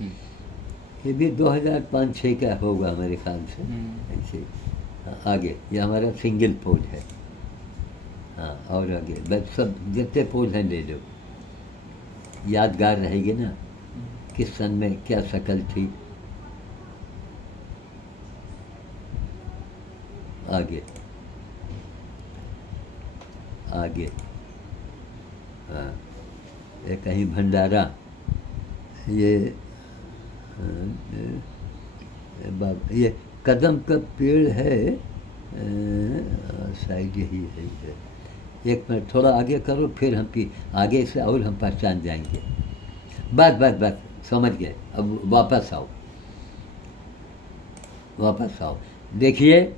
ये भी 2005-06 का होगा मेरे ख्याल से। ऐसे आगे ये हमारा सिंगल पोज है। हाँ, और आगे बस सब जितने पोज हैं ले लो, यादगार रहेगी ना किस सन में क्या शक्ल थी। आगे आगे हाँ, ये कहीं भंडारा, ये ये कदम का पेड़ है, शायद यही है। एक मिनट थोड़ा आगे करो, फिर हम आगे से और हम पहचान जाएंगे। बस बस बस समझ गए। अब वापस आओ, वापस आओ। देखिए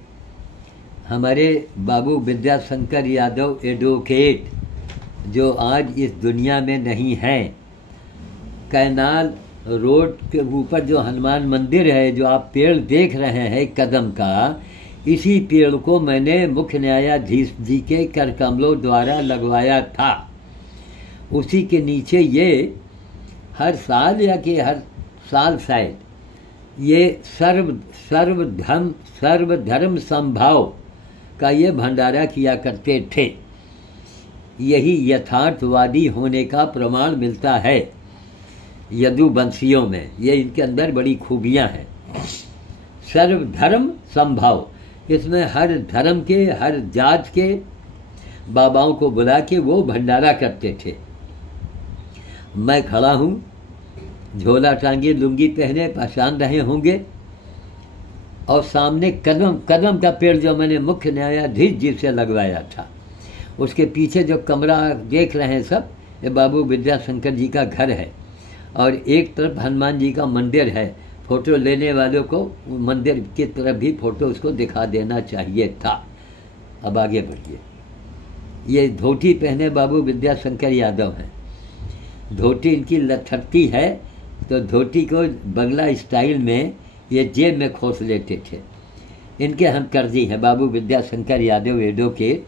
हमारे बाबू विद्याशंकर यादव एडवोकेट जो आज इस दुनिया में नहीं हैं, कैनाल रोड के ऊपर जो हनुमान मंदिर है, जो आप पेड़ देख रहे हैं कदम का, इसी पेड़ को मैंने मुख्य न्यायाधीश जी के कर कमलों द्वारा लगवाया था। उसी के नीचे ये हर साल या कि हर साल शायद ये सर्वधर्म संभाव का ये भंडारा किया करते थे। यही यथार्थवादी होने का प्रमाण मिलता है यदुवंशियों में। ये इनके अंदर बड़ी खूबियां हैं। सर्वधर्म संभाव, इसमें हर धर्म के हर जात के बाबाओं को बुला के वो भंडारा करते थे। मैं खड़ा हूँ, झोला टांगे लुंगी पहने, पहचान रहे होंगे। और सामने कदम का पेड़ जो मैंने मुख्य न्यायाधीश जी से लगवाया था, उसके पीछे जो कमरा देख रहे हैं सब, ये बाबू विद्याशंकर जी का घर है। और एक तरफ हनुमान जी का मंदिर है। फ़ोटो लेने वालों को मंदिर की तरफ भी फ़ोटो उसको दिखा देना चाहिए था। अब आगे बढ़िए। ये धोती पहने बाबू विद्याशंकर यादव हैं। धोती इनकी लथकती है, तो धोती को बंगला स्टाइल में ये जेब में खोस लेते थे। इनके हमकर्जी हैं बाबू विद्याशंकर यादव एडवोकेट,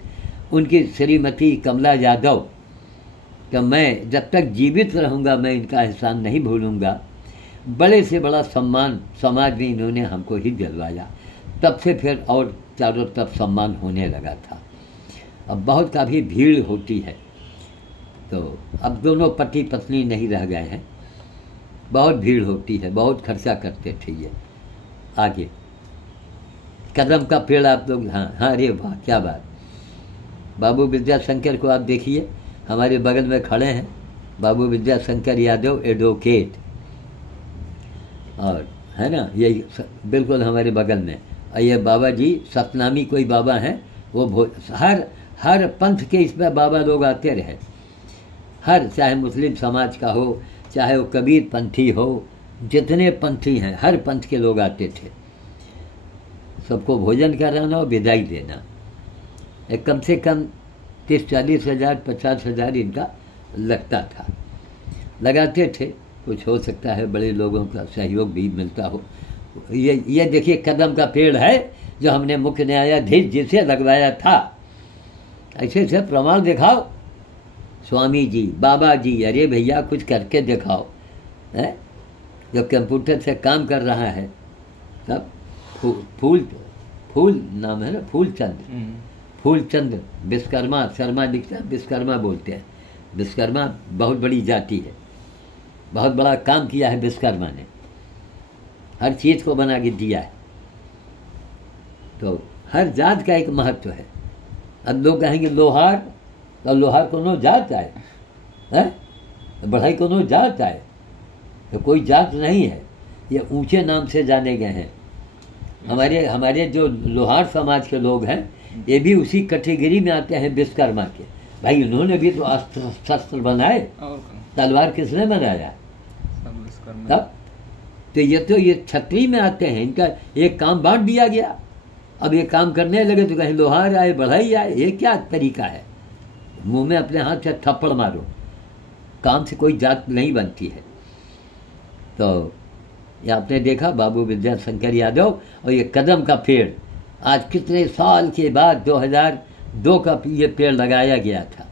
उनकी श्रीमती कमला यादव। तो मैं जब तक जीवित रहूँगा मैं इनका एहसान नहीं भूलूँगा। बड़े से बड़ा सम्मान समाज में इन्होंने हमको ही दिलवाया। तब से फिर और चारों तरफ सम्मान होने लगा था। अब बहुत काफ़ी भीड़ होती है, तो अब दोनों पति पत्नी नहीं रह गए हैं। बहुत भीड़ होती है, बहुत खर्चा करते थे ये। आगे कदम का पेड़ आप लोग, हाँ हाँ, अरे वाह क्या बात। बाबू विद्याशंकर को आप देखिए, हमारे बगल में खड़े हैं बाबू विद्याशंकर यादव एडवोकेट, और है ना, यही बिल्कुल हमारे बगल में। और ये बाबा जी सतनामी कोई बाबा हैं, वो हर पंथ के इसमें बाबा लोग आते रहे। हर, चाहे मुस्लिम समाज का हो, चाहे वो कबीर पंथी हो, जितने पंथी हैं हर पंथ के लोग आते थे। सबको भोजन कराना और विदाई देना। कम से कम 30-40 हज़ार 50 हज़ार इनका लगता था, लगाते थे। कुछ हो सकता है बड़े लोगों का सहयोग भी मिलता हो। ये देखिए कदम का पेड़ है जो हमने मुख्य न्यायाधीश जी से लगवाया था। ऐसे से प्रमाण दिखाओ स्वामी जी, बाबा जी, अरे भैया कुछ करके दिखाओ। है जो कंप्यूटर से काम कर रहा है तब फूल नाम है ना, फूलचंद विश्वकर्मा, शर्मा लिखता है, विश्वकर्मा बोलते हैं। विश्वकर्मा बहुत बड़ी जाति है, बहुत बड़ा काम किया है विश्वकर्मा ने, हर चीज़ को बना के दिया है। तो हर जात का एक महत्व है। अब लोग कहेंगे लोहार, तो लोहार कोनो जात है, बढ़ाई कोनो जात है, तो कोई जात नहीं है। ये ऊंचे नाम से जाने गए हैं। हमारे जो लोहार समाज के लोग हैं, ये भी उसी कैटेगरी में आते हैं विश्वकर्मा के। भाई उन्होंने भी तो अस्त्र शस्त्र बनाए, तलवार किसने बनाया? तब तो ये छत्री में आते हैं। इनका एक काम बांट दिया गया। अब ये काम करने लगे तो कहीं लोहार आए, बढ़ाई आए, ये क्या तरीका है? मुंह में अपने हाथ से थप्पड़ मारो। काम से कोई जात नहीं बनती है। तो ये आपने देखा बाबू विद्याशंकर यादव और ये कदम का पेड़, आज कितने साल के बाद 2002 का ये पेड़ लगाया गया था।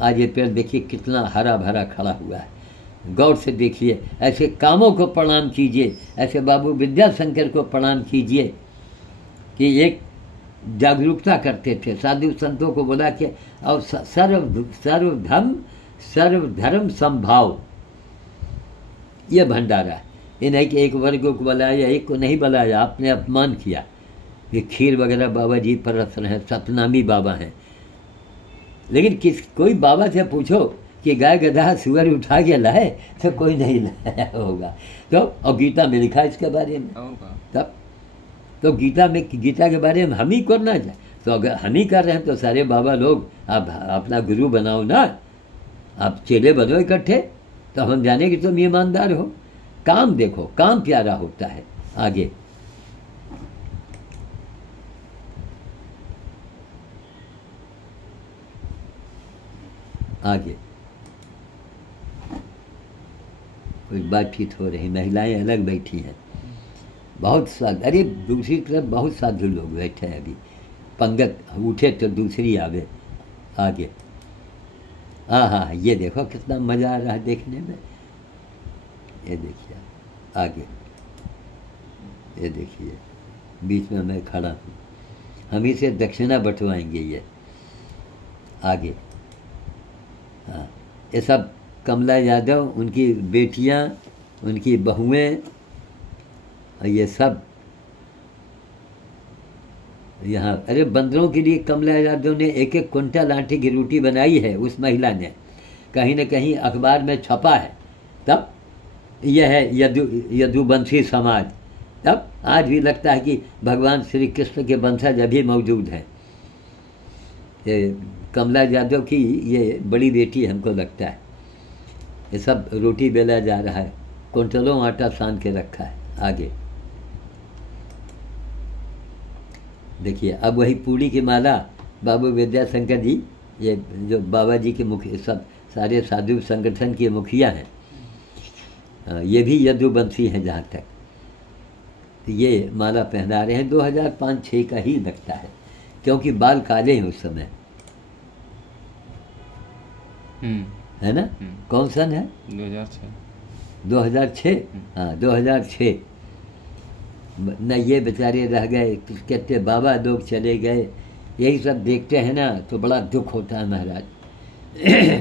आज ये पेड़ देखिए कितना हरा भरा खड़ा हुआ है। गौर से देखिए, ऐसे कामों को प्रणाम कीजिए, ऐसे बाबू विद्याशंकर को प्रणाम कीजिए कि एक जागरूकता करते थे, साधु संतों को बुला के, और सर्वधर्म संभाव, ये भंडारा। ये नहीं कि एक वर्ग को बुलाया, एक को नहीं बुलाया, आपने अपमान किया। ये खीर वगैरह बाबा जी पर रस रहे हैं, सतनामी बाबा हैं, लेकिन कोई बाबा से पूछो कि गाय गधा सुअर उठा के लाए, तो कोई नहीं लाया होगा। तो और गीता में लिखा इसके बारे में, तब तो गीता के बारे में हम ही करना चाहिए। तो अगर हम ही कर रहे हैं तो सारे बाबा लोग आप अपना गुरु बनाओ ना, आप चेले बनो इकट्ठे, तो हम जाने कि तुम ईमानदार हो। काम देखो, काम प्यारा होता है। आगे आगे कोई बातचीत हो रही, महिलाएं अलग बैठी हैं, बहुत साधु, अरे दूसरी तरफ बहुत साधु लोग बैठे हैं। अभी पंगत उठे तो दूसरी आवे। आगे हाँ, ये देखो कितना मज़ा आ रहा है देखने में। ये देखिए आगे, ये देखिए बीच में मैं खड़ा हूँ, हम इसे दक्षिणा बंटवाएंगे। ये आगे हाँ, ये सब कमला यादव, उनकी बेटियाँ, उनकी बहुएं, ये सब यहाँ। अरे बंदरों के लिए कमला यादव ने 1-1 क्विंटल आटे की रोटी बनाई है, उस महिला ने, कहीं न कहीं अखबार में छपा है। तब यह है यदुवंशी समाज। तब आज भी लगता है कि भगवान श्री कृष्ण के वंशज अभी मौजूद हैं। ये कमला यादव की ये बड़ी बेटी हमको लगता है। ये सब रोटी बेला जा रहा है, क्विंटलों आटा सान के रखा है। आगे देखिए, अब वही पूड़ी की माला बाबू विद्याशंकर जी, ये जो बाबा जी के मुखिया, सब सारे साधु संगठन के मुखिया हैं, ये भी यदुवंशी हैं जहाँ तक। तो ये माला पहना रहे हैं, 2005-6 का ही लगता है, क्योंकि बाल काले हैं उस समय, है ना? कौन सन है? 2006। हाँ 2006। न ये बेचारे रह गए, कहते बाबा लोग चले गए, यही सब देखते हैं ना तो बड़ा दुख होता है महाराज।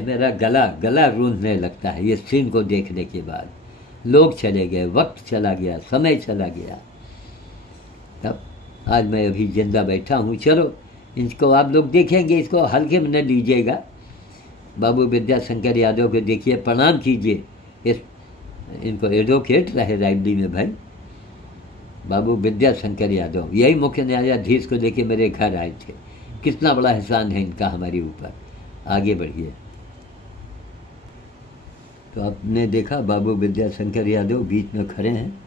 मेरा गला रूंधने लगता है ये सीन को देखने के बाद। लोग चले गए, वक्त चला गया, समय चला गया। तब आज मैं अभी जिंदा बैठा हूँ। चलो इसको आप लोग देखेंगे, इसको हल्के में न लीजिएगा। बाबू विद्याशंकर यादव को देखिए, प्रणाम कीजिए। इनको एडवोकेट रहे रायबरेली में भाई, बाबू विद्याशंकर यादव, यही मुख्य न्यायाधीश को लेके मेरे घर आए थे। कितना बड़ा एहसान है इनका हमारे ऊपर। आगे बढ़िए। तो आपने देखा बाबू विद्याशंकर यादव बीच में खड़े हैं,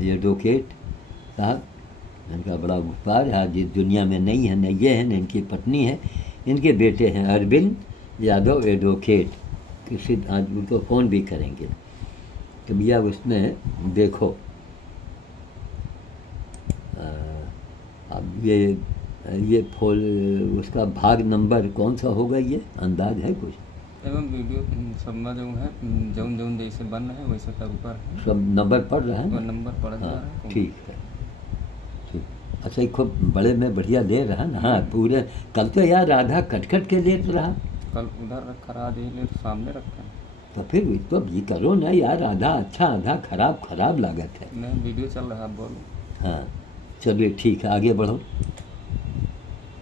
एडवोकेट साहब, इनका बड़ा उपकार है। आज इस दुनिया में नहीं है, न ये है, न इनकी पत्नी है, इनके बेटे हैं अरविंद यादव एडवोकेट। किसी आज उनको फ़ोन भी करेंगे तो भैया उसमें देखो, अब ये फूल उसका भाग नंबर कौन सा होगा, ये अंदाज है कुछ? एवं वीडियो सब में जो है जौन जैसे बन रहे हैं वैसे का ऊपर है, सब नंबर पढ़ रहे हैं, नंबर पढ़ रहा है। हाँ ठीक है, ठीक। अच्छा ये खूब बड़े में बढ़िया दे रहा ना। हाँ पूरे, कल तो यार आधा कट के दे रहा, कल उधर रखा रहा, ले सामने रखा। तो फिर तो ये करो ना यार, आधा अच्छा आधा खराब लागत है। नहीं वीडियो चल रहा है, बोलो। हाँ चलिए ठीक है, आगे बढ़ो।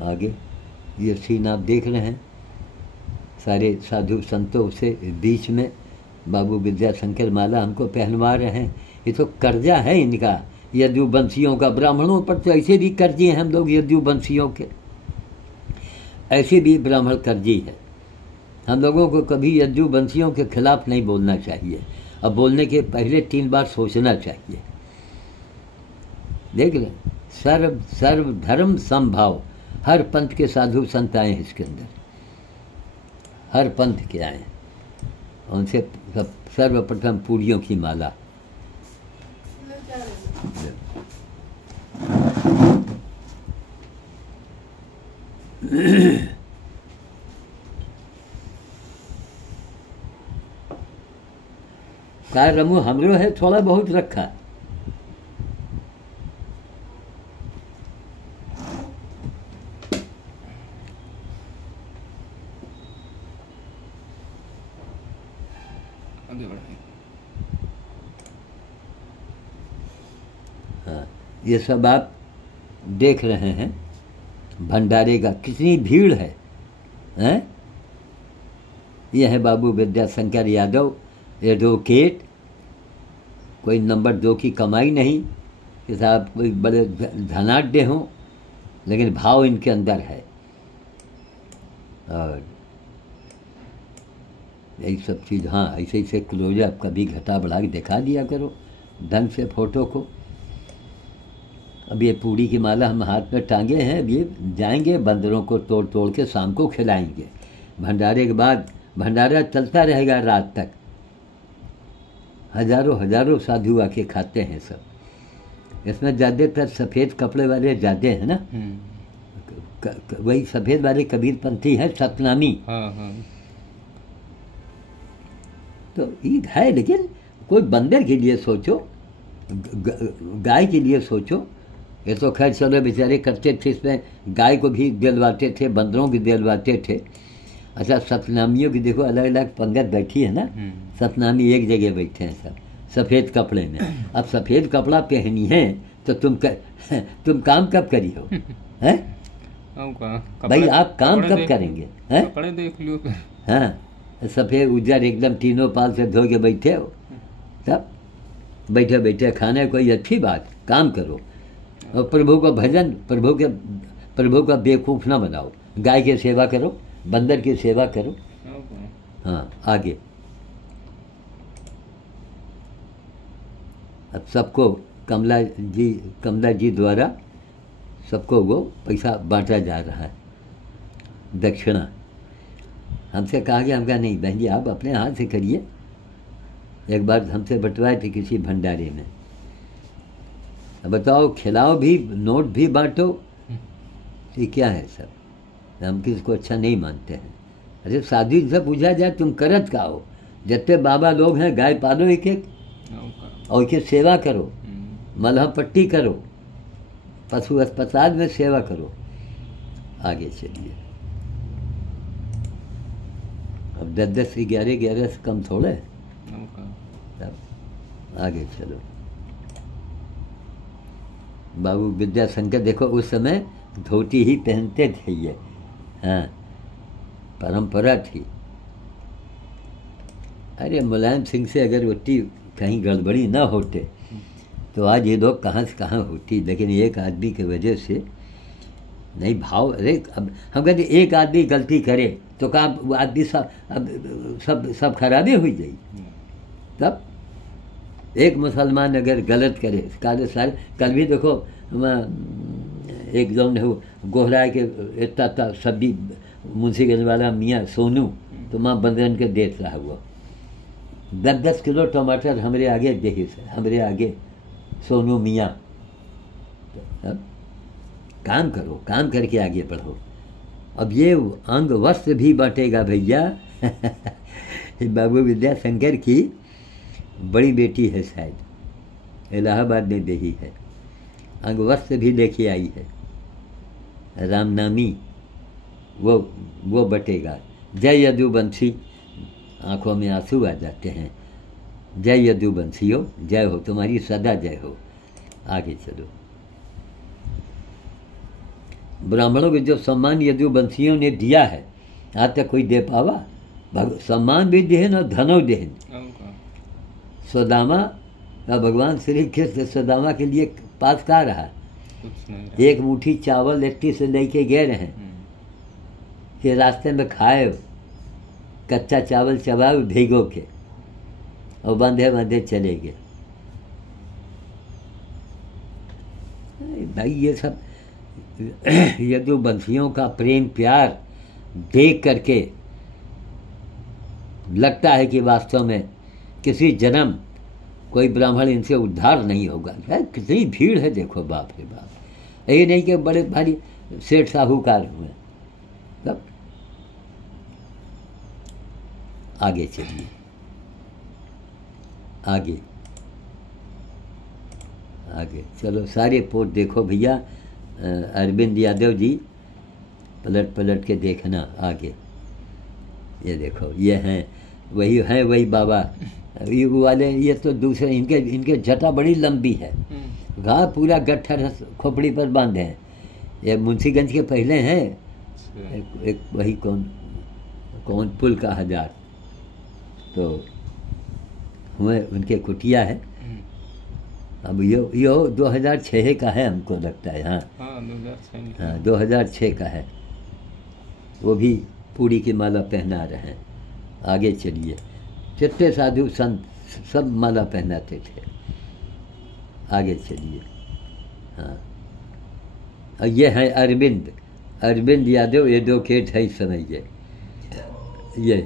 आगे ये सीन आप देख रहे हैं, सारे साधु संतों से बीच में बाबू विद्याशंकर माला हमको पहनवा रहे हैं। ये तो कर्जा है इनका, यदुवंशियों का। ब्राह्मणों पर तो ऐसे भी कर्जे हैं हम लोग, यदुवंशियों के ऐसे भी ब्राह्मण कर्जी है। हम लोगों को कभी यदुवंशियों के खिलाफ नहीं बोलना चाहिए, अब बोलने के पहले 3 बार सोचना चाहिए। देख लें, सर्व धर्म समभाव, हर पंथ के साधु संत आए हैं इसके अंदर, हर पंथ के आए हैं। उनसे सर्वप्रथम पूरियों की माला। सार रमू हमरो है, थोड़ा बहुत रखा। आगे बढ़ाइए। हाँ, ये सब आप देख रहे हैं भंडारे का कितनी भीड़ है, हैं? यह है बाबू विद्याशंकर यादव, एडवोकेट। कोई नंबर 2 की कमाई नहीं कि साहब कोई बड़े धनाढ्य हों, लेकिन भाव इनके अंदर है। और यही सब चीज़, हाँ ऐसे ऐसे क्लोजअप कभी घटा बढ़ा के दिखा दिया करो ढंग से फोटो को। अब ये पूड़ी की माला हम हाथ में टांगे हैं, अब ये जाएंगे बंदरों को तोड़ तोड़ के शाम को खिलाएंगे। भंडारे के बाद भंडारा चलता रहेगा रात तक। हजारों हजारों साधु आके खाते हैं सब। इसमें ज़्यादातर सफ़ेद कपड़े वाले ज़्यादा हैं ना। वही सफ़ेद वाले कबीरपंथी हैं, सतनामी। हाँ हाँ। तो ईद है, लेकिन कोई बंदर के लिए सोचो, गाय के लिए सोचो। ये तो खैर चलो बेचारे करते थे, इसमें गाय को भी दिलवाते थे, बंदरों भी दिलवाते थे। अच्छा, सतनामियों की देखो अलग अलग पंगत बैठी है ना। सतनामी एक जगह बैठे हैं सब सफ़ेद कपड़े में। अब सफ़ेद कपड़ा पहनी है तो तुम काम कब करी हो, हैं? भाई आप काम कब करेंगे, हैं? कपड़े देख लो। हाँ, सफ़ेद उज्जर एकदम तीनों पाल से धो के बैठे हो, तब बैठे बैठे खाने कोई अच्छी बात, काम करो। और प्रभु का भजन, प्रभु का बेवकूफ़ ना बनाओ। गाय की सेवा करो, बंदर की सेवा करो। हाँ, आगे अब सबको कमला जी द्वारा सबको वो पैसा बांटा जा रहा है, दक्षिणा। हमसे कहा गया, हम कहा नहीं बहन जी आप अपने हाथ से करिए। एक बार हमसे बंटवाए थे किसी भंडारे में। अब बताओ, खिलाओ भी, नोट भी बांटो, ये क्या है सब? हम किसको अच्छा नहीं मानते हैं। अरे साधु से पूछा जाए तुम करत का हो? जितने बाबा लोग हैं गाय पालो एक एक, और उसकी सेवा करो, मलह पट्टी करो, पशु अस्पताल में सेवा करो। आगे चलिए, अब 10 से 11 से कम थोड़े। तब आगे चलो। बाबू विद्याशंकर देखो, उस समय धोती ही पहनते थे ये, हाँ परंपरा थी। अरे मुलायम सिंह से अगर उतनी कहीं गड़बड़ी ना होते तो आज ये लोग कहाँ से कहाँ होती। लेकिन एक आदमी की वजह से नहीं भाव। अरे अब हम कहते एक आदमी गलती करे तो कहा वो आदमी सब खराबी हुई जाए। तब एक मुसलमान अगर गलत करे, काले साल कल भी देखो एक जौन है गोहरा के इतना सब्जी मुंशीगंज वाला मियाँ सोनू तो माँ बंदरन के देख रहा हुआ 10-10 किलो टमाटर हमारे आगे देखिए सर, हमारे आगे सोनू मियाँ। अब काम करो, काम करके आगे बढ़ो। अब ये अंग वस्त्र भी बांटेगा भैया। बाबू विद्याशंकर की बड़ी बेटी है, शायद इलाहाबाद में बेही है, अंग वस्त्र भी लेके आई है, रामनामी वो बटेगा। जय यदुवंशी, आंखों में आंसू आ जाते हैं। जय यदुवंशियो, जय हो, तुम्हारी सदा जय हो। आगे चलो। ब्राह्मणों को जो सम्मान यदुवंशियों ने दिया है आज तक कोई दे पावा। सम्मान भी देहन और धनो देहन। सुदामा का भगवान श्री कृष्ण सुदामा के लिए पास का रहा, एक मुट्ठी चावल लिट्टी से लेके गए रहे कि रास्ते में खाए, कच्चा चावल चबाए भिगो के और बंधे बंधे चले गए। भाई ये सब यदुवंशियों का प्रेम प्यार देख करके लगता है कि वास्तव में किसी जन्म कोई ब्राह्मण इनसे उद्धार नहीं होगा। कितनी भीड़ है देखो, बाप रे बाप। ये नहीं कि बड़े भारी सेठ साहूकार हुए। तब आगे चलिए। आगे आगे चलो सारे पोस्ट देखो भैया। अरविंद यादव जी पलट पलट के देखना आगे। ये देखो ये हैं वही बाबा। ये वाले ये तो दूसरे इनके जटा बड़ी लंबी है। घा पूरा गट्ठर खोपड़ी पर बांधे हैं। ये मुंशीगंज के पहले हैं। एक वही कौन पुल का हजार तो हुए उनके कुटिया है। अब यो 2006 का है हमको लगता है। हाँ 2006 का है। वो भी पूरी की माला पहना रहे हैं। आगे चलिए। जितने साधु संत सब माला पहनाते थे। आगे चलिए। हाँ और ये है अरविंद यादव। ये दो केट है इस समय ये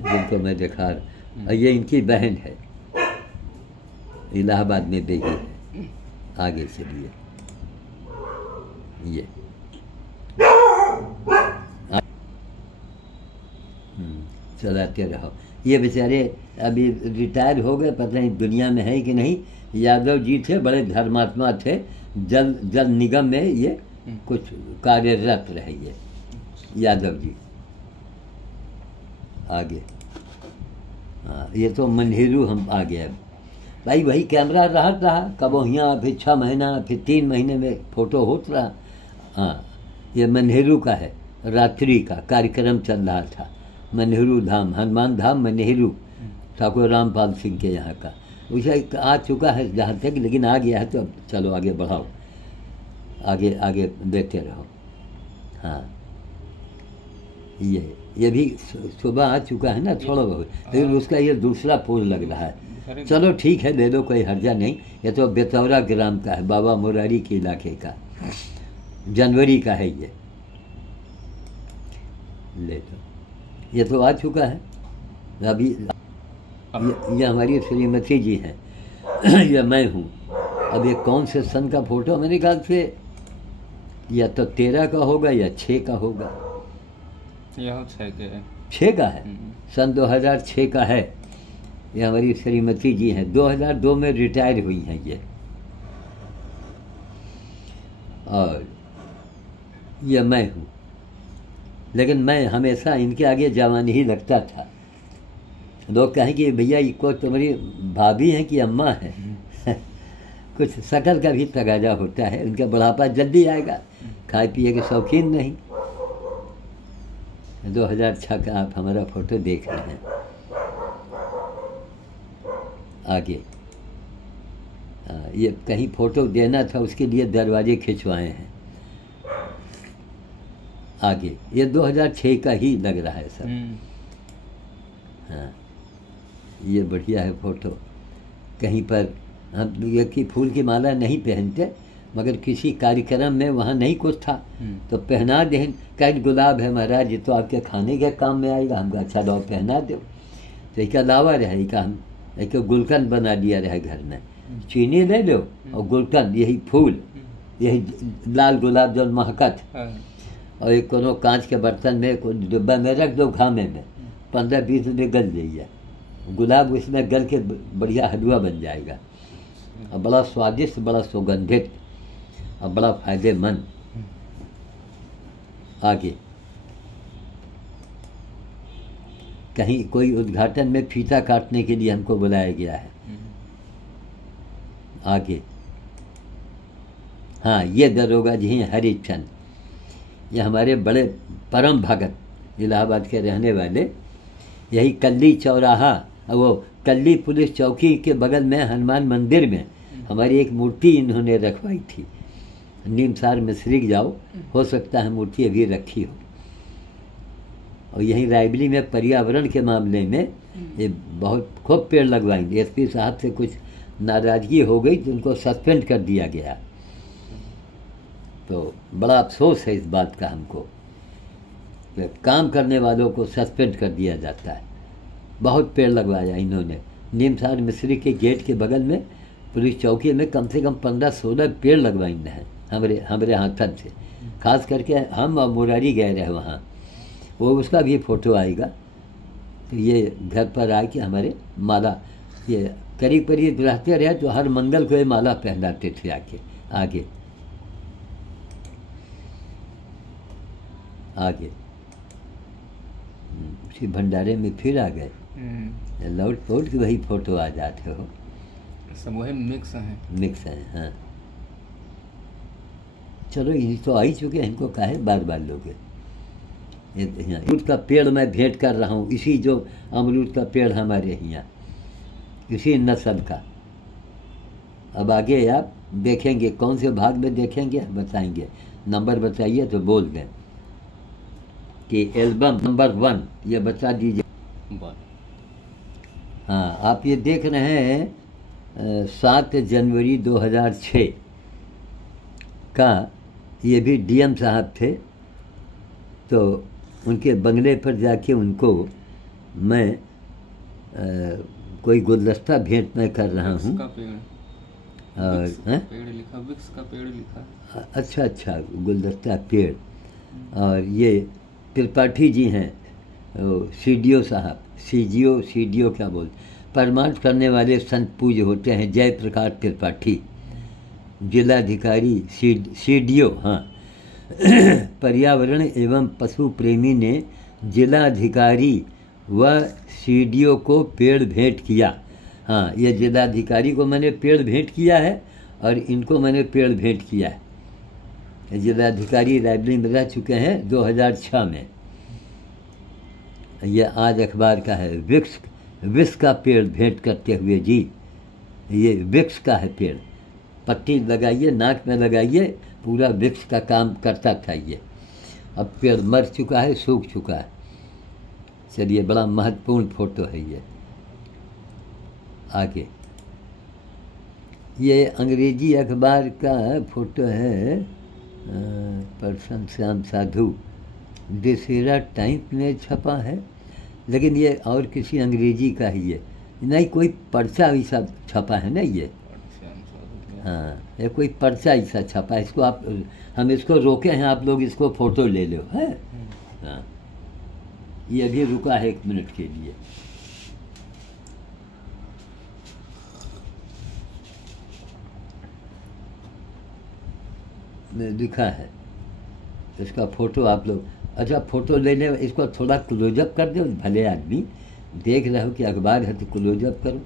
जिनको मैं दिखा रहा। और ये इनकी बहन है, इलाहाबाद में बेगी है। आगे चलिए। ये चलाते रहो। ये बेचारे अभी रिटायर हो गए, पता नहीं दुनिया में है कि नहीं। यादव जी थे, बड़े धर्मात्मा थे। जल निगम में ये कुछ कार्यरत रहे ये यादव जी। आगे हाँ ये तो मनहेरू हम आ गए। अब भाई वही कैमरा रहा कब यहाँ, फिर 6 महीना, फिर 3 महीने में फ़ोटो होता रहा। हाँ ये मनहेरू का है। रात्रि का कार्यक्रम चल रहा था। मनहेरू धाम, हनुमान धाम मनहेरू, ठाकुर रामपाल सिंह के यहाँ का। उसे आ चुका है जहाँ तक, लेकिन आ गया है तो अब चलो आगे बढ़ाओ। आगे देखते रहो। हाँ ये भी सुबह आ चुका है ना थोड़ा बहुत, लेकिन उसका ये दूसरा पुल लग रहा है। चलो ठीक है, ले लो, कोई हर्जा नहीं। ये तो बेतौरा ग्राम का है, बाबा मुरारी के इलाके का। जनवरी का है ये, ले लो। ये तो आ चुका है अभी। ये हमारी श्रीमती जी हैं। ये मैं हूँ। अब ये कौन से सन का फोटो, मेरे ख्याल से या तो 13 का होगा या 6 का होगा। यह 6 के है। 6 का है, सन 2006 का है। ये हमारी श्रीमती जी हैं, 2002 में रिटायर हुई हैं ये। और ये मैं हूँ, लेकिन मैं हमेशा इनके आगे जवान ही लगता था। लोग कहें कि भैया ये को तुम्हारी भाभी हैं कि अम्मा है। कुछ शकल का भी तगाजा होता है। उनका बुढ़ापा जल्दी आएगा, खाए पिए के शौकीन नहीं। 2006 का आप हमारा फोटो देख रहे हैं। आगे ये कहीं फोटो देना था, उसके लिए दरवाजे खिंचवाए हैं। आगे ये 2006 का ही लग रहा है सब। हाँ ये बढ़िया है फोटो। कहीं पर हम ये कि फूल की माला नहीं पहनते, मगर किसी कार्यक्रम में वहाँ नहीं कुछ था तो पहना दें। कहीं गुलाब है महाराज, ये तो आपके खाने के काम में आएगा। हमको अच्छा लो पहना दो। तो एक अलावा रहे का हम एक गुलकंद बना दिया रहे घर में। चीनी ले लो और गुलकंद, यही फूल, यही लाल गुलाब जो महकत, और एक कोनो कांच के बर्तन में डिब्बा में रख दो, घामे में 15-20 दिन गल जाइए। गुलाब उसमें गल के बढ़िया हलवा बन जाएगा, और बड़ा स्वादिष्ट, बड़ा सुगंधित और बड़ा फायदेमंद। आगे कहीं कोई उद्घाटन में फीता काटने के लिए हमको बुलाया गया है। आगे हाँ ये दरोगा जी हैं हरिचंद। ये हमारे बड़े परम भगत, इलाहाबाद के रहने वाले। यही कल्ली चौराहा, वो कल्ली पुलिस चौकी के बगल में हनुमान मंदिर में हमारी एक मूर्ति इन्होंने रखवाई थी। नीमसार मिस्री जाओ, हो सकता है मूर्ति अभी रखी हो। और यहीं रायबली में पर्यावरण के मामले में ये बहुत खूब पेड़ लगवाएंगे। एसपी साहब से कुछ नाराज़गी हो गई तो उनको सस्पेंड कर दिया गया। तो बड़ा अफसोस है इस बात का हमको कि काम करने वालों को सस्पेंड कर दिया जाता है। बहुत पेड़ लगवाया इन्होंने। नीमसार मिस्री के गेट के बगल में पुलिस चौकी में कम से कम 15-16 पेड़ लगवाए हैं हमारे हाथन से। खास करके हम और मुरारी गए रहे वहाँ, वो उसका भी फ़ोटो आएगा। तो ये घर पर आके हमारे माला ये करीब करीब रहते रहे तो हर मंगल को ये माला पहनाते थे आके आगे आगे। उसी भंडारे में फिर आ गए, लौट पोट के वही फोटो आ जाते हो, सब वही मिक्स हैं। मिक्स है। हाँ चलो ये तो आ ही चुके हैं, इनको काहे बार बार लोगे। अमरूद का पेड़ मैं भेंट कर रहा हूँ, इसी जो अमरूद का पेड़ हमारे यहाँ, इसी नस्ल का। अब आगे आप देखेंगे कौन से भाग में देखेंगे बताएंगे, नंबर बताइए तो बोल दें कि एल्बम नंबर 1 ये बता दीजिए। हाँ आप ये देख रहे हैं 7 जनवरी 2006 का, ये भी डीएम साहब थे, तो उनके बंगले पर जाके उनको मैं कोई गुलदस्ता भेंट मैं कर रहा हूँ। और पेड़ लिखा, विक्स का पेड़ लिखा। अच्छा अच्छा, गुलदस्ता पेड़। और ये त्रिपाठी जी हैं, सीडीओ साहब, सीडीओ क्या बोलते, परमार्थ करने वाले संत पूज्य होते हैं जय प्रकाश त्रिपाठी, जिलाधिकारी सीडीओ। हाँ पर्यावरण एवं पशु प्रेमी ने जिलाधिकारी व सीडीओ को पेड़ भेंट किया। हाँ ये जिलाधिकारी को मैंने पेड़ भेंट किया है और इनको मैंने पेड़ भेंट किया है। जिलाधिकारी रायबरेली में रह चुके हैं 2006 में। यह आज अखबार का है, विक्स का पेड़ भेंट करते हुए जी, ये विक्स का है पेड़, पट्टी लगाइए नाक में लगाइए, पूरा विक्स का काम करता था ये। अब पेड़ मर चुका है, सूख चुका है। चलिए बड़ा महत्वपूर्ण फोटो है ये। आगे ये अंग्रेजी अखबार का फोटो है, पर्सन श्याम साधु, दशहरा टाइम्स में छपा है, लेकिन ये और किसी अंग्रेजी का ही है, नहीं कोई पर्चा ऐसा छपा है ना ये। हाँ ये कोई पर्चा ऐसा छपा है, इसको आप, हम इसको रोके हैं, आप लोग इसको फोटो ले लो है। हाँ ये अभी रुका है 1 मिनट के लिए। लिखा है इसका फोटो, आप लोग अच्छा फोटो लेने, इसको थोड़ा क्लोजअप कर दो, भले आदमी देख रहे हो कि अखबार है तो क्लोजअप करो।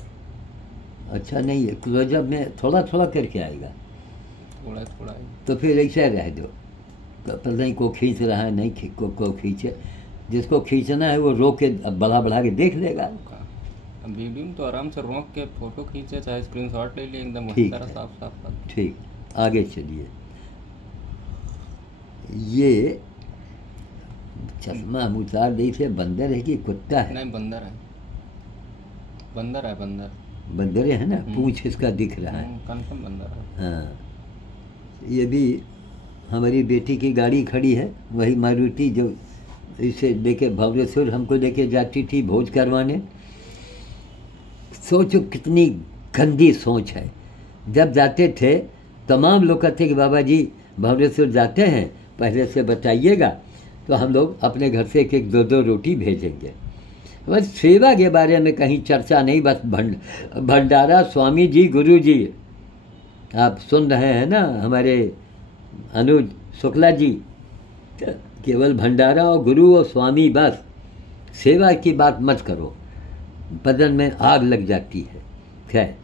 अच्छा नहीं है, क्लोजअप में थोड़ा थोड़ा करके आएगा, थोड़ा थोड़ा तो फिर ऐसे रह दो, पता नहीं को खींच रहा है, नहीं को खींचे, जिसको खींचना है वो रोक के बढ़ा बढ़ा के देख लेगा। वीडियो में तो आराम से रोक के फोटो खींचे, चाहे स्क्रीनशॉट ले लिए, एकदम ठीक तरह साफ साफ। ठीक आगे चलिए। ये चश्मा हम उतार दी थे, बंदर है कि कुत्ता है? नहीं बंदर है, बंदर है, बंदर है ना, पूंछ इसका दिख रहा है, कंफर्म बंदर है। हाँ ये भी हमारी बेटी की गाड़ी खड़ी है, वही मारुति जो इसे लेके भवनेश्वर हमको लेके जाती थी भोज करवाने। सोचो कितनी गंदी सोच है। जब जाते थे तमाम लोग कहते कि बाबा जी भवनेश्वर जाते हैं, पहले से बताइएगा तो हम लोग अपने घर से 1-1 2-2 रोटी भेजेंगे। बस सेवा के बारे में कहीं चर्चा नहीं, बस भंडारा स्वामी जी गुरु जी, आप सुन रहे हैं ना हमारे अनुज शुक्ला जी, केवल भंडारा और गुरु और स्वामी, बस सेवा की बात मत करो, बदन में आग लग जाती है। खैर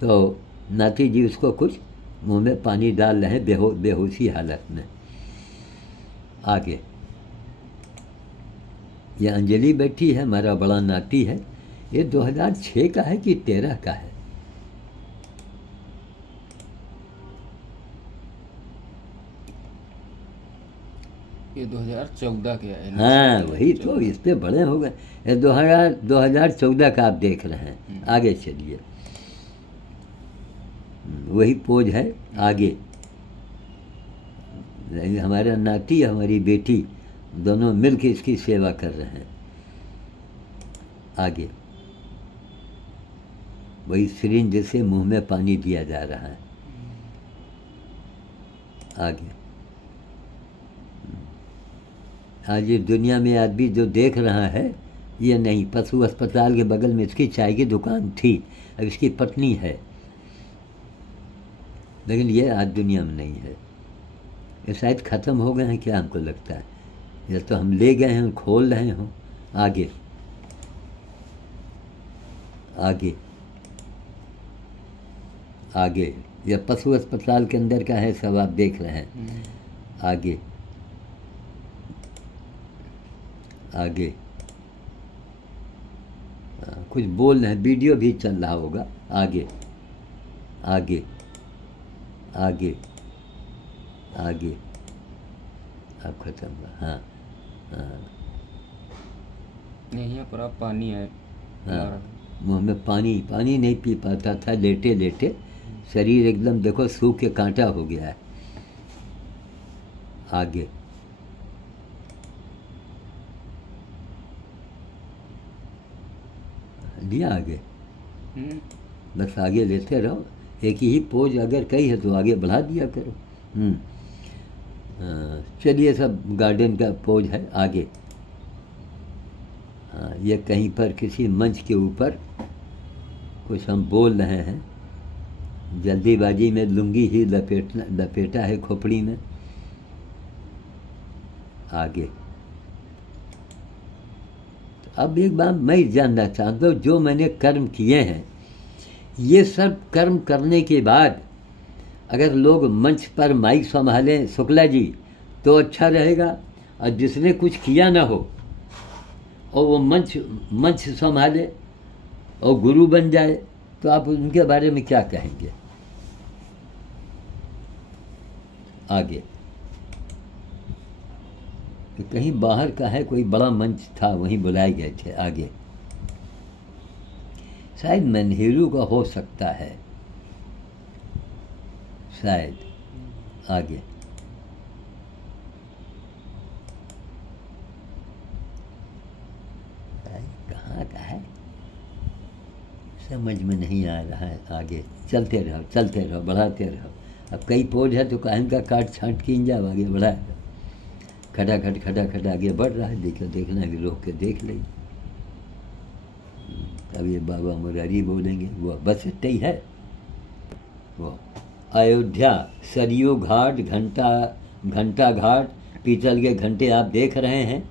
तो नाती जी उसको कुछ मुंह में पानी डाल रहे हैं बेहोशी हालत में। आगे ये अंजलि बैठी है, हमारा बड़ा नाती है। ये 2006 का है कि 13 का है? ये 2014 के है। हाँ वही तो, इस पे बड़े हो गए। ये 2014 का आप देख रहे हैं। आगे चलिए, वही पोज है आगे। हमारा नाती हमारी बेटी दोनों मिलकर इसकी सेवा कर रहे हैं। आगे वही सिरिंज से मुंह में पानी दिया जा रहा है। आगे आज ये दुनिया में आदमी जो देख रहा है ये नहीं, पशु अस्पताल के बगल में इसकी चाय की दुकान थी, अब इसकी पत्नी है, लेकिन ये आज दुनिया में नहीं है। ये शायद ख़त्म हो गए हैं क्या, हमको लगता है, या तो हम ले गए हैं, खोल रहे हों। आगे आगे आगे, यह पशु अस्पताल के अंदर का है, सब आप देख रहे हैं। आगे आगे कुछ बोल रहे हैं, वीडियो भी चल रहा होगा। आगे आगे आगे आगे, अब खत्म हुआ। हाँ हाँ यही पूरा पानी है। हाँ, मुँह में पानी, पानी नहीं पी पाता था, लेटे लेटे शरीर एकदम देखो सूख के कांटा हो गया है। आगे लिया, आगे बस आगे लेते रहो, एक ही पोज अगर कही है तो आगे बढ़ा दिया करो। चलिए, सब गार्डन का पोज है। आगे हाँ, ये कहीं पर किसी मंच के ऊपर कुछ हम बोल रहे हैं, जल्दीबाजी में लुंगी ही लपेटा है खोपड़ी में। आगे तो अब एक बात मैं जानना चाहता हूँ, जो मैंने कर्म किए हैं, ये सब कर्म करने के बाद अगर लोग मंच पर माइक संभालें शुक्ला जी तो अच्छा रहेगा, और जिसने कुछ किया ना हो और वो मंच संभाले और गुरु बन जाए, तो आप उनके बारे में क्या कहेंगे? आगे कहीं बाहर का है, कोई बड़ा मंच था, वहीं बुलाए गए थे। आगे शायद मनहेरू का हो सकता है, शायद। आगे कहाँ का है, समझ में नहीं आ रहा है। आगे चलते रहो, बढ़ाते रहो। अब कई पोज है तो कान का काट छांट कीन जाओ, आगे बढ़ाए, खटाखट आगे बढ़ रहा है। देखना भी, रोक के देख ले। अब ये बाबा मुरारी बोलेंगे, वो बस इतना ही है। वो अयोध्या सरयू घाट, घंटा घाट, पीतल के घंटे आप देख रहे हैं।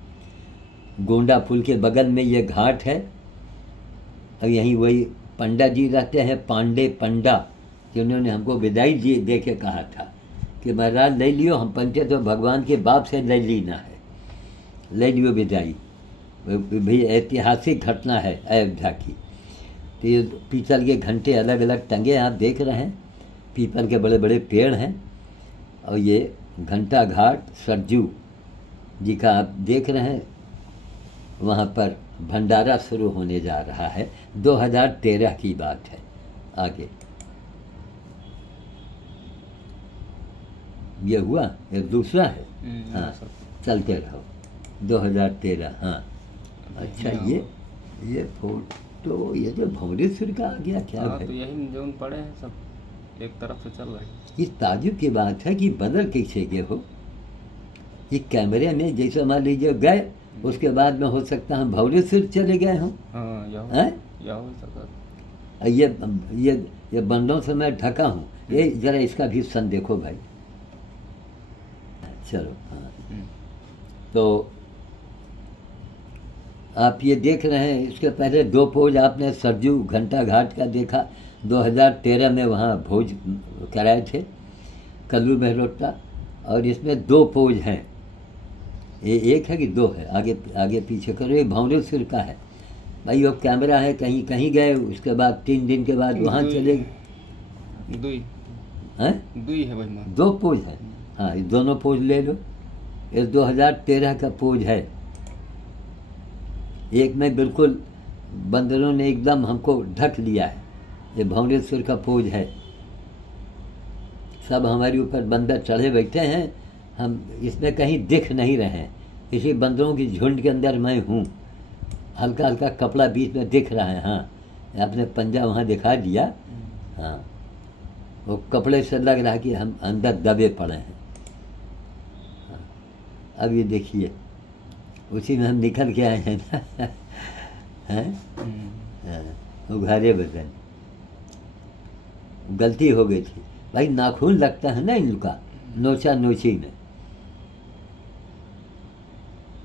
गोंडा पुल के बगल में ये घाट है। अब यहीं वही पंडा जी रहते हैं, पांडे पंडा, जिन्होंने हमको विदाई दे के कहा था कि महाराज ले लियो, हम पंचे तो भगवान के बाप से ले लेना है, ले लियो विदाई। भी ऐतिहासिक घटना है अयोध्या की। तो ये पीतल के घंटे अलग अलग टंगे आप देख रहे हैं, पीपल के बड़े बड़े पेड़ हैं। और ये घंटा घाट सरजू जी का आप देख रहे हैं, वहाँ पर भंडारा शुरू होने जा रहा है। 2013 की बात है। आगे ये हुआ, ये दूसरा है। हाँ, चलते रहो। 2013। हाँ अच्छा, ये फोटो, ये जो भंवरेश्वर का आ गया क्या है? तो यही जो पड़े हैं सब एक तरफ से चल रहे हैं। ये ताजुब की बात है कि बदल कैसे गए हो। ये कैमरे में जैसे मान लीजिए गए, उसके बाद में हो सकता हम भंवरेश्वर चले गए हों। हाँ, या हो सकता। ये बंदों से मैं ढका हूँ। ये जरा इसका भी सन देखो भाई। चलो हाँ, तो आप ये देख रहे हैं। इसके पहले 2 पोज आपने सरजू घंटा घाट का देखा, 2013 में वहाँ भोज कराए थे कल्लू मेहरोटा। और इसमें 2 पोज हैं, ये एक है कि 2 है? आगे पीछे करो। ये भंवरेश्वर का है भाई। वो कैमरा है, कहीं गए, उसके बाद 3 दिन के बाद वहाँ चले गए। दुई है भाई, 2 पोज है। हाँ, ये दोनों पोज ले लो। ये 2013 का पोज है। एक में बिल्कुल बंदरों ने एकदम हमको ढक लिया है, ये भंवरेश्वर का पोज है। सब हमारे ऊपर बंदर चढ़े बैठे हैं, हम इसमें कहीं दिख नहीं रहे हैं। इसी बंदरों की झुंड के अंदर मैं हूँ। हल्का हल्का कपड़ा बीच में दिख रहा है। हाँ, आपने पंजा वहाँ दिखा दिया। हाँ, वो कपड़े से लग रहा है कि हम अंदर दबे पड़े हैं। हाँ, अब ये देखिए, उसी में हम निकल के आए हैं ना। हैं। हाँ, उघारे बदन, गलती हो गई थी भाई, नाखून लगता है ना इनका, नोचा नोची में।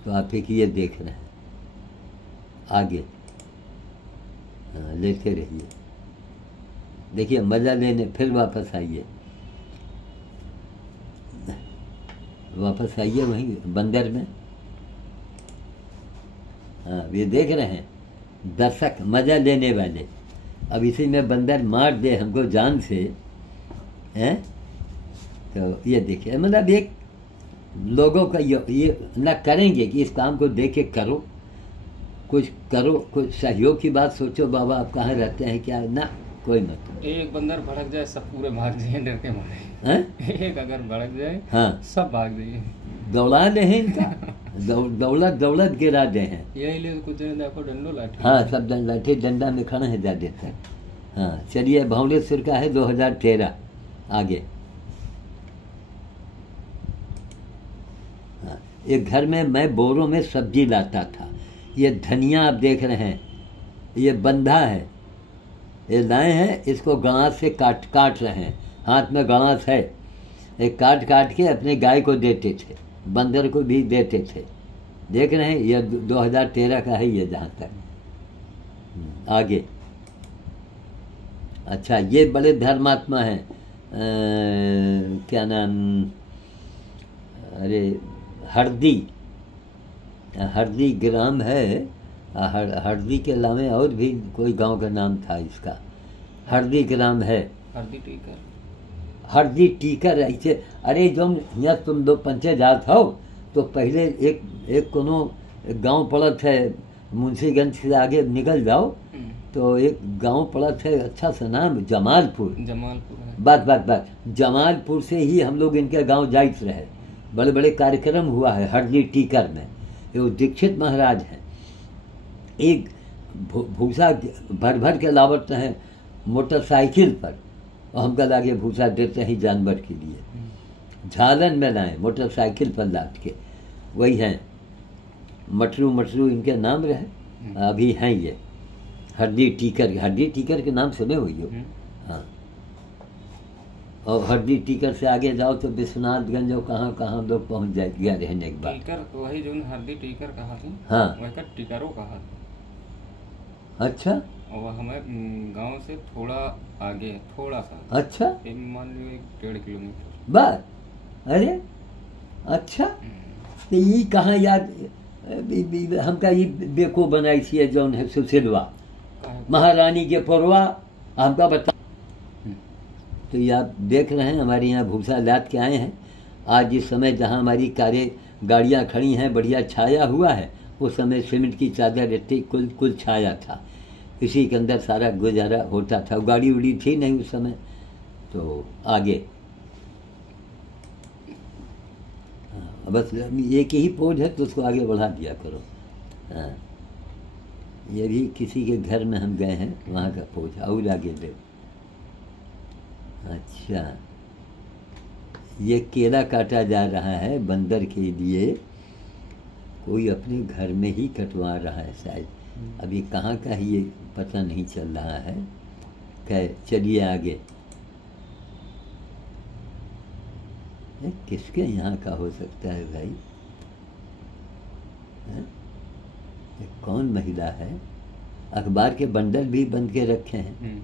तो आप एक ये देख रहे हैं आगे। हाँ, लेते रहिए, देखिए मज़ा लेने, फिर वापस आइए, वापस आइए वहीं बंदर में। हाँ, ये देख रहे हैं दर्शक मज़ा लेने वाले। अब इसी में बंदर मार दे हमको जान से, हैं, तो ये देखिए, मतलब एक लोगों का ये ना करेंगे कि इस काम को देख के करो, कुछ करो, कुछ सहयोग की बात सोचो, बाबा आप कहाँ रहते हैं क्या, ना कोई मत। एक बंदर भड़क जाए सब पूरे भाग जाए डर के मारे। हैं? एक अगर भड़क जाए, हाँ, सब भाग जाइए, दौड़ा दे हैं इनका, दौलत दौलत गिरा दे हैं। यही लिए कुछ दिन देखो डंडो लाठी। हाँ, सब लाठी डंडा में खड़े हैं ज़्यादा तक। हाँ, चलिए भंवरेश्वर का है 2013 आगे। हाँ, एक घर में मैं बोरों में सब्जी लाता था, ये धनिया आप देख रहे हैं, ये बंधा है, ये लाए हैं, इसको गणास से काट रहे हैं, हाथ में गणास है, ये काट के अपने गाय को देते थे, बंदर को भी देते थे। देख रहे हैं, ये 2013 का है ये, जहाँ तक आगे। अच्छा, ये बड़े धर्मात्मा हैं, क्या नाम, अरे हरदी ग्राम है, हरदी के अलावा और भी कोई गांव का नाम था इसका, हरदी ग्राम है, हरदी टीकर ऐसे। अरे जो यहाँ तुम दो पंचे जात हो, तो पहले एक कोनो गांव पड़त है, मुंशीगंज से आगे निकल जाओ तो एक गांव पड़त है, अच्छा सा नाम, जमालपुर है। बात जमालपुर से ही हम लोग इनके गांव जाइत रहे, बड़े बड़े कार्यक्रम हुआ है हरदी टीकर में। ये दीक्षित महाराज हैं, एक भूसा भर के लावत हैं मोटरसाइकिल पर, और हमका लागे भूसा देते हैं जानवर के लिए, झालन में लाए मोटरसाइकिल पर लाद के, वही हैं मटरू इनके नाम रहे, अभी हैं ये हरदी टीकर के नाम सुने हुई हो। हाँ, और हरदी टीकर से आगे जाओ तो विश्वनाथगंज और कहाँ लोग पहुँच जाए गया रहने के बाद। टीकर वही जो हरदी टीकर कहा थी, हाँ, वह टीकरो कहा। अच्छा, और हमें गांव से थोड़ा आगे है, थोड़ा सा। अच्छा, मान लो 1.5 किलोमीटर बस। अरे अच्छा, तो ये कहाँ याद, हमका ये बेको बनाई थी जौन है सुशीलवा महारानी के पोरवा, हमका बता। तो ये आप देख रहे हैं, हमारे यहाँ भूसा लाद के आए हैं। आज इस समय जहाँ हमारी गाड़ियाँ खड़ी हैं, बढ़िया छाया हुआ है, उस समय सीमेंट की चादर इतनी कुल छाया था, इसी के अंदर सारा गुजारा होता था, गाड़ी उड़ी थी नहीं उस समय। तो आगे बस एक ही पोज है तो उसको आगे बढ़ा दिया करो। हाँ, ये भी किसी के घर में हम गए हैं, वहाँ का पोज और आगे दे। अच्छा, ये केला काटा जा रहा है बंदर के लिए, कोई अपने घर में ही कटवा रहा है शायद, अब ये कहाँ का ही ये पता नहीं चल रहा है। खैर चलिए आगे। ये किसके यहाँ का हो सकता है भाई, ये कौन महिला है, अखबार के बंडल भी बंद के रखे हैं।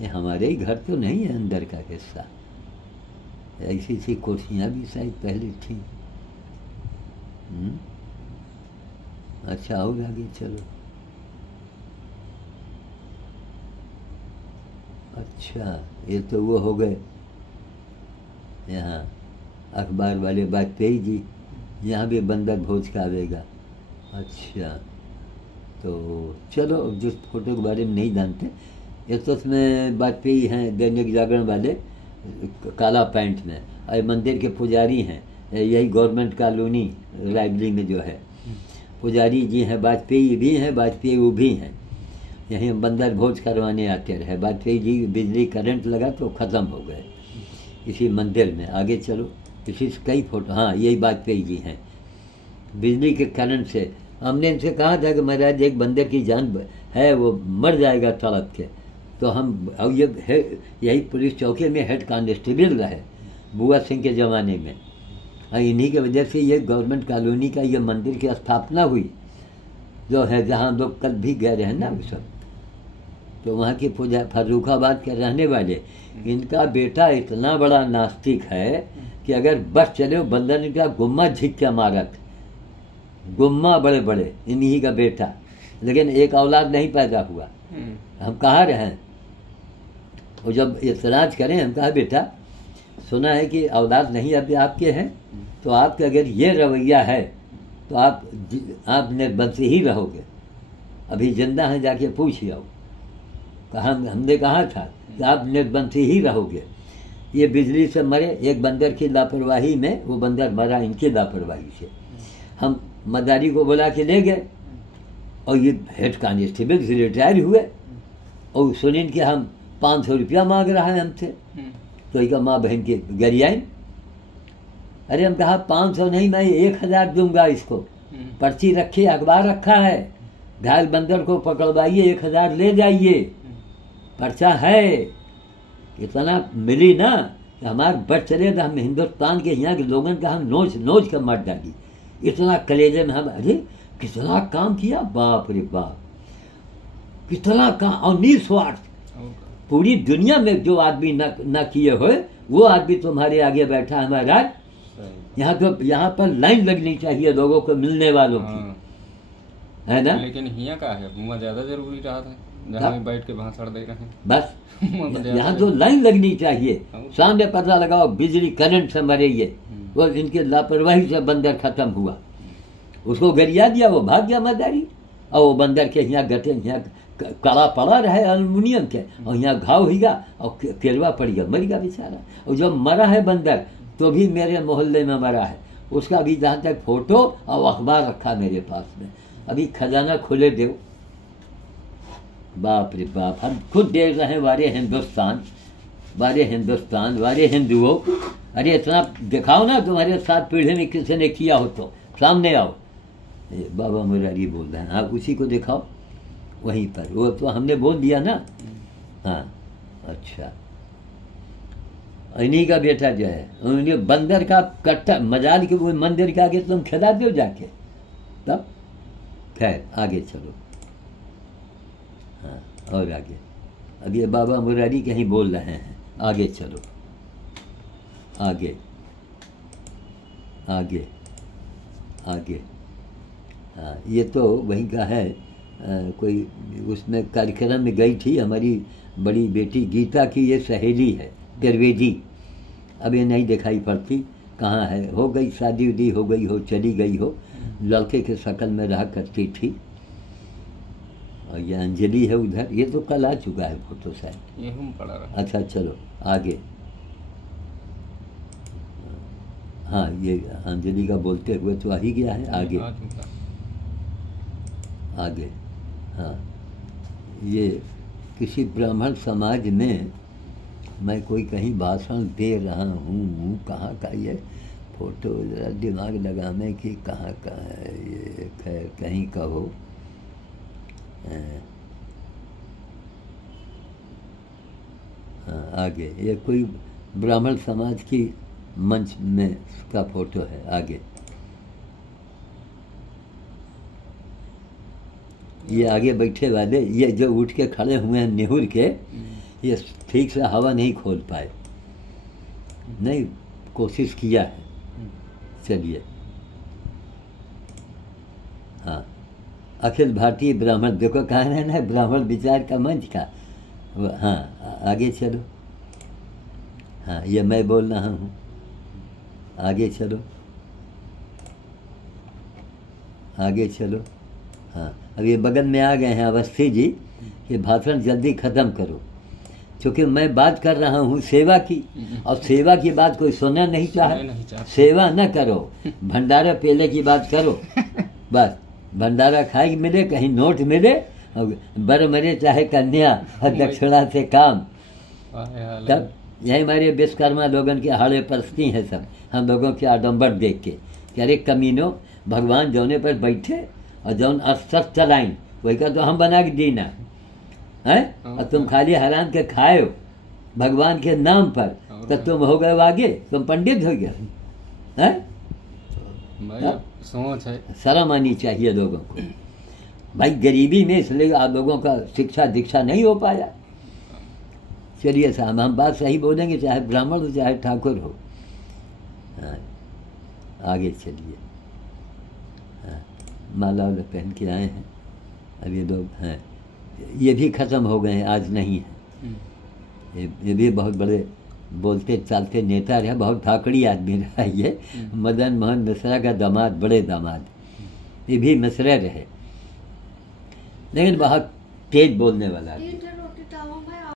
ये हमारे ही घर तो नहीं है अंदर का हिस्सा, ऐसी कुर्सियाँ भी शायद पहले थी। अच्छा, और आगे चलो। अच्छा, ये तो वो हो गए यहाँ अखबार वाले वाजपेयी जी, यहाँ भी बंदर भोज का आवेगा। अच्छा, तो चलो, जिस फोटो के बारे में नहीं जानते, ये तो उसमें वाजपेयी हैं दैनिक जागरण वाले, काला पैंट में, और मंदिर के पुजारी हैं, यही गवर्नमेंट कॉलोनी रायबली में जो है पुजारी जी हैं, वाजपेयी भी हैं, वाजपेयी वो भी हैं, यहीं बंदर भोज करवाने आते रहे। वाजपेयी जी बिजली करंट लगा तो ख़त्म हो गए इसी मंदिर में। आगे चलो, इसी से कई फोटो, हाँ यही वाजपेयी जी हैं, बिजली के करंट से हमने इनसे कहा था कि महाराज एक बंदर की जान है, वो मर जाएगा तड़प के। तो हम, अब ये है, यही पुलिस चौकी में हेड कांस्टेबल रहे बुआ सिंह के ज़माने में, और इन्हीं की वजह से ये गवर्नमेंट कॉलोनी का ये मंदिर की स्थापना हुई, जो है जहाँ लोग कल भी गए रहे ना वो सब। तो वहाँ की पूजा फर्रुखाबाद के रहने वाले, इनका बेटा इतना बड़ा नास्तिक है कि अगर बस चले, बंदर ने क्या गुम्मा झिक के मारत, गुम्मा बड़े बड़े, इन्हीं का बेटा, लेकिन एक औलाद नहीं पैदा हुआ। हम कहा रहे, और जब इतराज करें, हम कहा बेटा सुना है कि औलाद नहीं अभी आपके हैं, तो आपके अगर ये रवैया है तो आप निर्बंसी ही रहोगे, अभी जिंदा हैं जाके पूछ आओ। हमने कहा था कि आप निर्बंसी ही रहोगे। ये बिजली से मरे एक बंदर की लापरवाही में, वो बंदर मरा इनकी लापरवाही से। हम मदारी को बुला के ले गए, और ये हेड कांस्टेबल से रिटायर हुए, और सुनिन कि हम 500 रुपया मांग रहा है हमसे। तो एक माँ बहन की गरियाई, अरे हम कहा 500 नहीं, मैं 1000 दूंगा इसको, पर्ची रखी, अखबार रखा है, घायल बंदर को पकड़वाइए, 1000 ले जाइए, पर्चा है। इतना मिली ना कि हमारे बच चले, तो हम हिंदुस्तान के यहाँ के लोगों का हम नोच नोच कर मार डाली। इतना कलेजे में हम, अरे कितना काम किया, बाप रे बाप, कितना काम, और निस्वार्थ। पूरी दुनिया में जो आदमी न किए हुए, वो आदमी तुम्हारे आगे बैठा है महाराज। यहाँ पर लाइन लगनी चाहिए लोगों को, मिलने वालों की, है ना। लेकिन यहाँ का है वहाँ ज्यादा जरूरी रहा था, जहाँ बैठ के भाषण दे रहे हैं बस। यहाँ तो लाइन लगनी चाहिए, सामने पता लगाओ बिजली करंट से मरे ये, वो इनके लापरवाही से बंदर खत्म हुआ। उसको गरिया दिया, वो भाग गया मदारी, और वो बंदर के यहाँ गटे, यहाँ कड़ा पड़ा रहे एल्युमिनियम के, और यहाँ घाव हो गया, और केलवा पड़ गया, मर गया बेचारा। और जब मरा है बंदर, तो भी मेरे मोहल्ले में मरा है, उसका भी जहाँ तक फोटो और अखबार रखा मेरे पास में, अभी खजाना खुले दो। बाप रे बाप, हम खुद देख रहे हैं, वारे हिंदुस्तान, वारे हिंदुस्तान, वारे हिंदुओं। अरे इतना दिखाओ ना, तुम्हारे साथ पीढ़ी में किसी ने किया हो तो सामने आओ। बाबा मुरारी बोल रहे हैं, आप उसी को दिखाओ वहीं पर, वो तो हमने बोल दिया ना। हाँ अच्छा, इन्हीं का बेटा जो है, उन्हें बंदर का कट्टा मजाल के वो मंदिर के आगे तुम खिला दो जाके, तब खैर आगे चलो। हाँ और आगे, अब ये बाबा मुरारी कहीं बोल रहे हैं, आगे चलो, आगे आगे आगे। हाँ ये तो वहीं का है, कोई उसमें कार्यक्रम में गई थी, हमारी बड़ी बेटी गीता की ये सहेली है द्विवेदी, अब ये नहीं दिखाई पड़ती, कहाँ है, हो गई शादी उदी हो गई हो, चली गई हो, लड़के के शक्ल में रहा करती थी। और ये अंजलि है उधर, ये तो कल आ चुका है फोटो शायद, ये हम पढ़ा रहा। अच्छा चलो आगे। हाँ ये अंजलि का बोलते हुए तो आ ही गया है, आगे आगे। हाँ ये किसी ब्राह्मण समाज में मैं कोई कहीं भाषण दे रहा हूँ, कहाँ का ये फोटो, जरा दिमाग लगाने की कहाँ का है ये, खैर कहीं का हो। हाँ आगे, ये कोई ब्राह्मण समाज की मंच में का फोटो है, आगे। ये आगे बैठे वाले, ये जो उठ के खड़े हुए हैं निहुर के, ये ठीक से हवा नहीं खोल पाए, नहीं कोशिश किया है। चलिए हाँ, अखिल भारतीय ब्राह्मण, देखो कहा है ना ब्राह्मण विचार का मंच का, हाँ आगे चलो। हाँ ये मैं बोल रहा हूँ, आगे चलो, आगे चलो। हाँ अब ये बगल में आ गए हैं अवस्थी जी, ये भाषण जल्दी ख़त्म करो, क्योंकि मैं बात कर रहा हूँ सेवा की, और सेवा की बात कोई सुनना नहीं चाहे। सेवा न करो, भंडारा पेले की बात करो, बस भंडारा खाई मिले, कहीं नोट मिले, बर मरे चाहे कन्या, दक्षिणा से काम। तब यही हमारे विश्वकर्मा लोगन के हाड़े परस्ती हैं सब, हम लोगों के आडम्बर देख के कि अरे कमीनों, भगवान जौने पर बैठे और जौन अस्तर चलाइन वही का तो हम बना के दी ना है, और तुम खाली हराम के खाए हो भगवान के नाम पर, तो तुम हो गए आगे, तुम पंडित हो गए हैं। भाई सोच है, शर्म आनी चाहिए लोगों को। भाई गरीबी में इसलिए आप लोगों का शिक्षा दीक्षा नहीं हो पाया। चलिए साहब, हम बात सही बोलेंगे, चाहे ब्राह्मण हो चाहे ठाकुर हो। हाँ, आगे चलिए। हाँ, माला वाला पहन के आए हैं, अब ये लोग हैं, ये भी ख़त्म हो गए हैं, आज नहीं है। ये भी बहुत बड़े बोलते चालते नेता रहे, बहुत धाकड़ी आदमी रहा ये मदन मोहन मिश्रा का दामाद, बड़े दामाद, ये भी मिश्रे रहे, लेकिन बहुत तेज बोलने वाला आदमी।